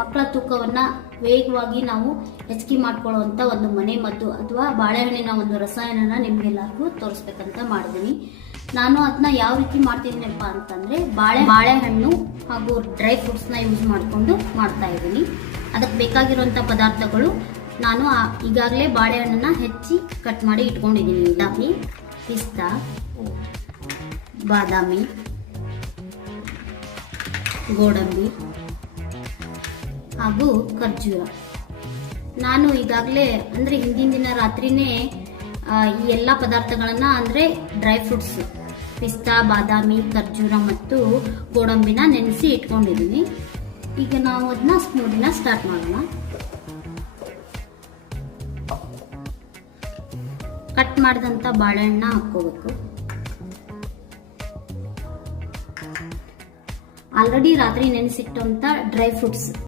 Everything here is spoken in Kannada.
ಮಕ್ಕಳ ತೂಕವನ್ನ ವೇಗವಾಗಿ ನಾವು ಹೆಚ್ಚಿಗೆ ಮಾಡ್ಕೊಳ್ಳುವಂತ ಒಂದು ಮನೆ ಮದ್ದು ಅಥವಾ ಬಾಳೆಹಣ್ಣಿನ ಒಂದು ರಸಾಯನನ ನಿಮ್ಗೆಲ್ಲರಿಗೂ ತೋರಿಸ್ಬೇಕಂತ ಮಾಡಿದೀನಿ. ನಾನು ಅದನ್ನ ಯಾವ ರೀತಿ ಮಾಡ್ತಿದ್ದೀನಪ್ಪ ಅಂತಂದ್ರೆ ಬಾಳೆಹಣ್ಣು ಹಾಗೂ ಡ್ರೈ ಫ್ರೂಟ್ಸ್ನ ಯೂಸ್ ಮಾಡಿಕೊಂಡು ಮಾಡ್ತಾ ಇದ್ದೀನಿ. ಅದಕ್ಕೆ ಬೇಕಾಗಿರುವಂಥ ಪದಾರ್ಥಗಳು ನಾನು ಈಗಾಗಲೇ ಬಾಳೆಹಣ್ಣನ್ನ ಹೆಚ್ಚಿ ಕಟ್ ಮಾಡಿ ಇಟ್ಕೊಂಡಿದ್ದೀನಿ. ಬಾದಾಮಿ, ಪಿಸ್ತಾ, ಬಾದಾಮಿ, ಗೋಡಂಬಿ ಹಾಗೂ ಖರ್ಜೂರ. ನಾನು ಈಗಾಗಲೇ ಅಂದರೆ ಹಿಂದಿನ ದಿನ ರಾತ್ರಿನೇ ಈ ಎಲ್ಲ ಪದಾರ್ಥಗಳನ್ನ ಅಂದರೆ ಡ್ರೈ ಫ್ರೂಟ್ಸ್ ಪಿಸ್ತಾ, ಬಾದಾಮಿ, ಖರ್ಜೂರ ಮತ್ತು ಗೋಡಂಬಿನ ನೆನೆಸಿ ಇಟ್ಕೊಂಡಿದ್ದೀನಿ. ಈಗ ನಾವು ಅದನ್ನ ಸ್ಮೂದಿನ ಸ್ಟಾರ್ಟ್ ಮಾಡೋಣ. ಕಟ್ ಮಾಡಿದಂಥ ಬಾಳೆಹಣ್ಣ ಹಾಕ್ಕೋಬೇಕು. ಆಲ್ರೆಡಿ ರಾತ್ರಿ ನೆನೆಸಿಟ್ಟಂತ ಡ್ರೈ ಫ್ರೂಟ್ಸ್